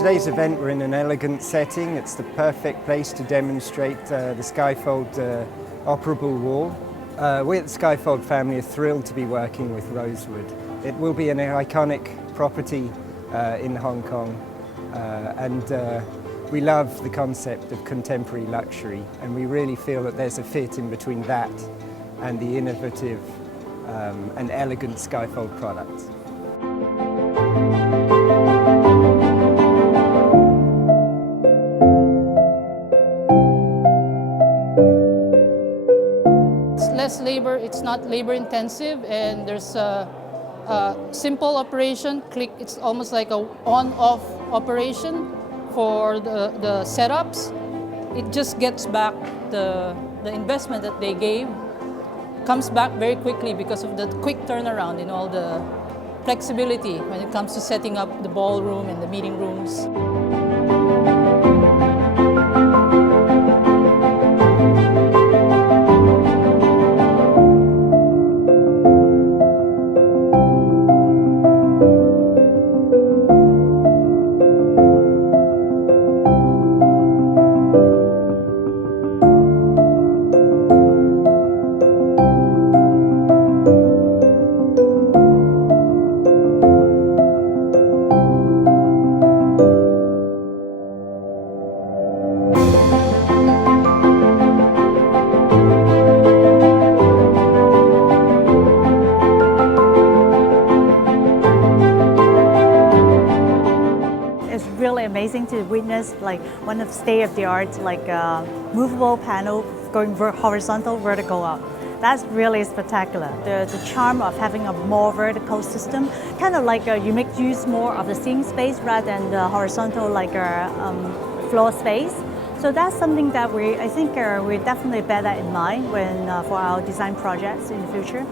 today's event, we're in an elegant setting. It's the perfect place to demonstrate the Skyfold Operable wall. We at the Skyfold family are thrilled to be working with Rosewood. It will be an iconic property in Hong Kong, and we love the concept of contemporary luxury, and we really feel that there's a fit in between that and the innovative and elegant Skyfold products. Less labor, it's not labor intensive, and there's a simple operation. Click, it's almost like a on-off operation for the setups. It just gets back the investment that they gave, comes back very quickly because of the quick turnaround and all the flexibility when it comes to setting up the ballroom and the meeting rooms. It's really amazing to witness like one of state-of-the-art movable panel going horizontal, vertical up. That's really spectacular. The charm of having a more vertical system, kind of like you make use more of the ceiling space rather than the horizontal floor space. So that's something that I think we definitely bear that in mind when for our design projects in the future.